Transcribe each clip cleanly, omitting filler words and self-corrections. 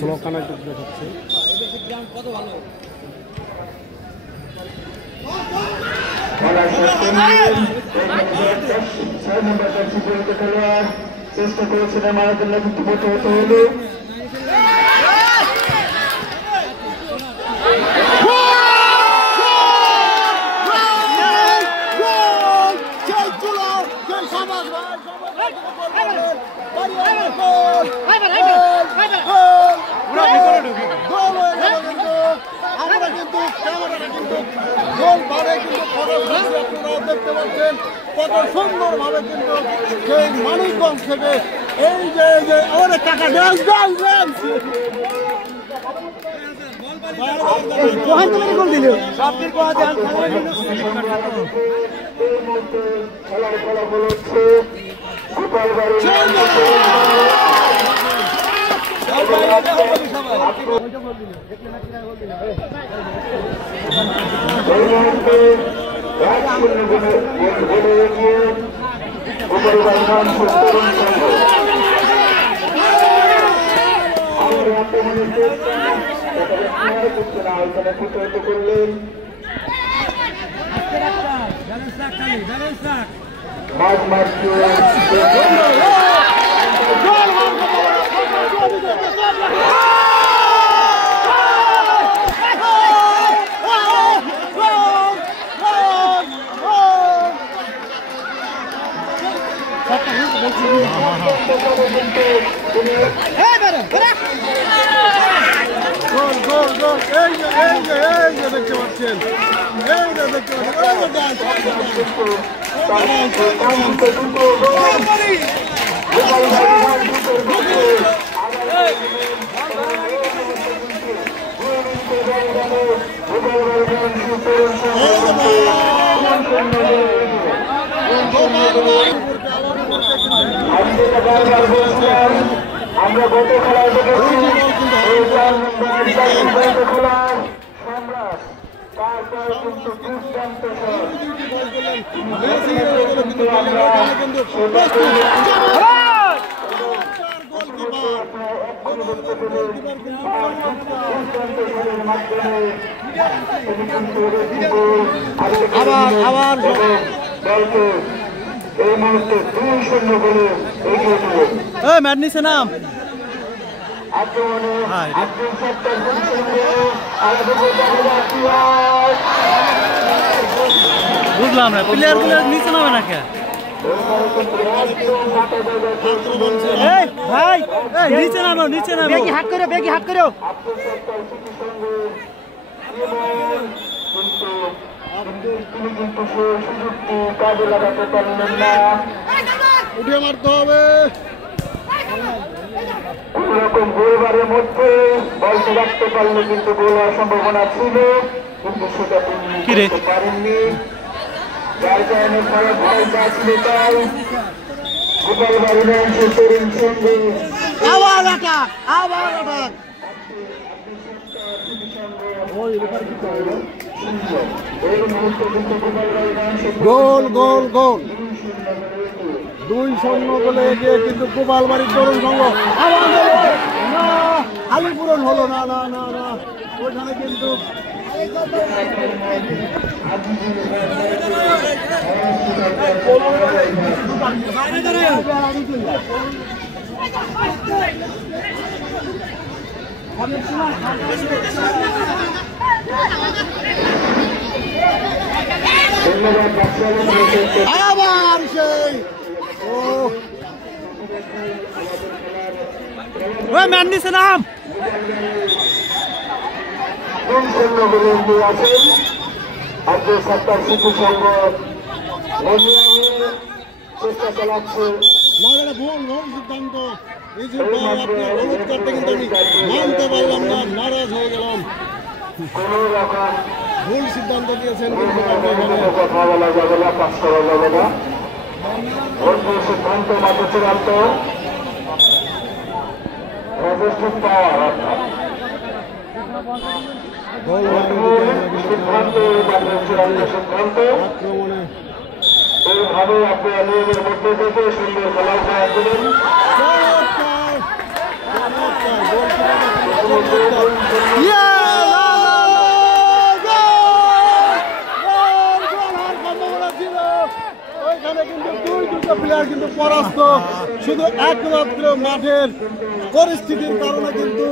Slow connect দেখাচ্ছে। চেষ্টা করেছিলেন মারার জন্য কিন্তু প্রতিহত হলো। আমরা কিন্তু ক্যামেরাটা কিন্তু গোলভাবে কিন্তু আপনারা দেখতে পাচ্ছেন কত সুন্দর ভাবে কিন্তু সেই মানিকগঞ্জ থেকে এই যে অনেক টাকা ডান্স ডান্স ডান্স গোল দিল সবটির কোয়াতে খেলার ফলাফল হচ্ছে গোপালবাড়ি করলেন মাঝ মাঠকে দেখতে পাচ্ছেন আমরা গত খেলায় দেখেছি খেলার সম্রাট তারপর কিন্তু দুর্দান্ত আবার দলকে এই মুহূর্তে 2-0 গোলে এগিয়ে দিলেন। ম্যাডনিসে নাম বুঝলাম না প্লেয়ার গুলো নিচে নামে না কে ভাই নিচে নামো বেগি হাত করো তিনি কিন্তু সেই সুযোগটি কাজে লাগাতে পারলেন না। উঠে মারতে হবে কোন রকম গোলবারের মধ্যে বলটি রাখতে পারলে কিন্তু গোল হওয়ার সম্ভাবনা ছিল, কিন্তু সেটা তিনি করতে পারেননি। যার কারণে ফলাফলটা ছিল তাই গোপালবাড়ি ম্যাচের তরুণ সঙ্গে গোল 2-0 গোলে এগিয়ে কিন্তু গোপালবাড়ির তরুণ সংঘ আলু পূরণ হলো না ওইখানে কিন্তু আবার সেই ম্যান্ডিসে নাম আছেন আব্দুল সত্তার শিশু সংঘ চেষ্টা চালাচ্ছে। ভুল সিদ্ধান্ত অনুরোধ করতে কিন্তু আমি মানতে পারলাম না, নারাজ হয়ে গেলাম। কোন রকম ভুল সিদ্ধান্ত দিয়েছেন কথা বলা যাবে না, পাস করা যাবে না। সিদ্ধান্ত মাত্র চূড়ান্ত পাওয়ার সিদ্ধান্ত চূড়ান্ত সিদ্ধান্ত। এইভাবে আপনারা নিয়মের মধ্যে থেকে সুন্দর খেলা উপহার দেবেন। ওইখানে কিন্তু দুটো প্লেয়ার কিন্তু পরাস্ত, শুধু একমাত্র মাঠের পরিস্থিতির কারণে কিন্তু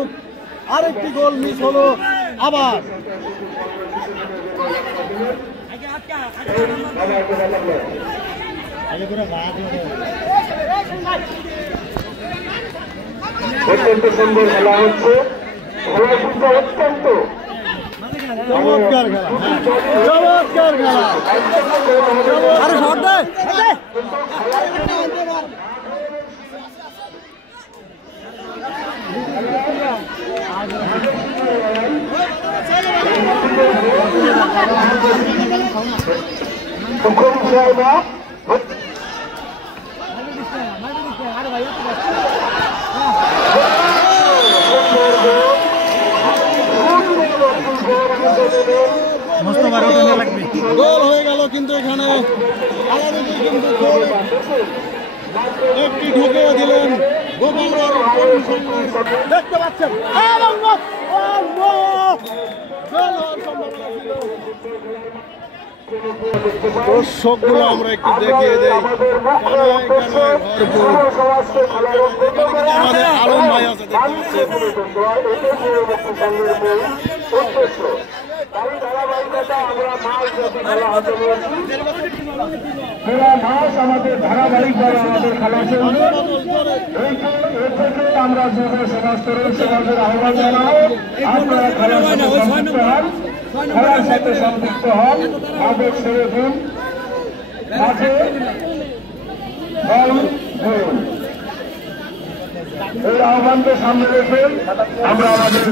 আরেকটি গোল মিস হলো। আবার অত্যন্ত সুন্দর খেলা হচ্ছে, খেলা কিন্তু অত্যন্ত চমৎকার খেলা, চমৎকার খেলা। আরে শট দে, গোল হয়ে গেল। কিন্তু এখানে কিন্তু গোল একটি ঢুকে দিলেন গোপালগড়, দেখতে পাচ্ছেন দর্শকগুলো আমরা একটু দেখিয়ে দেই। আমাদের আলম ভাই আছে, দেখতে আমাদের ধারাবাহিকভাবে আমাদের খেলা চলছে। আমরা যুব সমাজ তরুণ সমাজের আহ্বান জানাবো, আপনারা খেলার সাথে সম্পৃক্ত হন, খেলার সাথে সম্পৃক্ত হন, মাদক ছেড়ে দিন, মাঠে বল ধরুন। এই আহ্বানকে সামনে রেখে আমরা আমাদের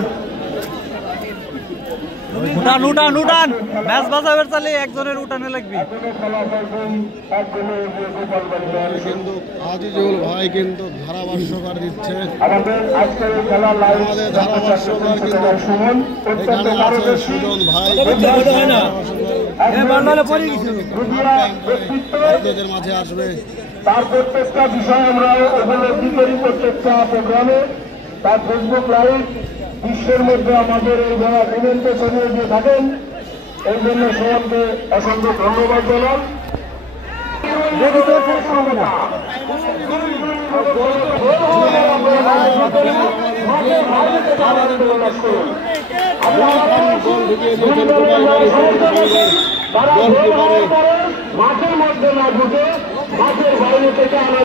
উঠান ম্যাচ বাঁচাবার চালে একজনের উঠানে লাগবে। কিন্তু আজিজুল ভাই কিন্তু ধারাভাষ্যকার দিচ্ছে, আমাদের আজকের খেলা লাইভ আমাদের ধারাভাষ্যকার কিন্তু সুমন এখানে আছে সুজন ভাই, আপনাদের মাঝে আসবে। তার প্রত্যেকটা বিষয় আমরা উপলব্ধি করি প্রত্যেকটা প্রোগ্রামে, তার ফেসবুক লাইভ বিশ্বের মধ্যে আমাদের এই যারা ইভেন্টে ছড়িয়ে দিয়ে থাকেন, এই জন্য সবাইকে অসংখ্য ধন্যবাদ জানান। মাঠের মধ্যে না ঢুকে মাঠের বাইরে থেকে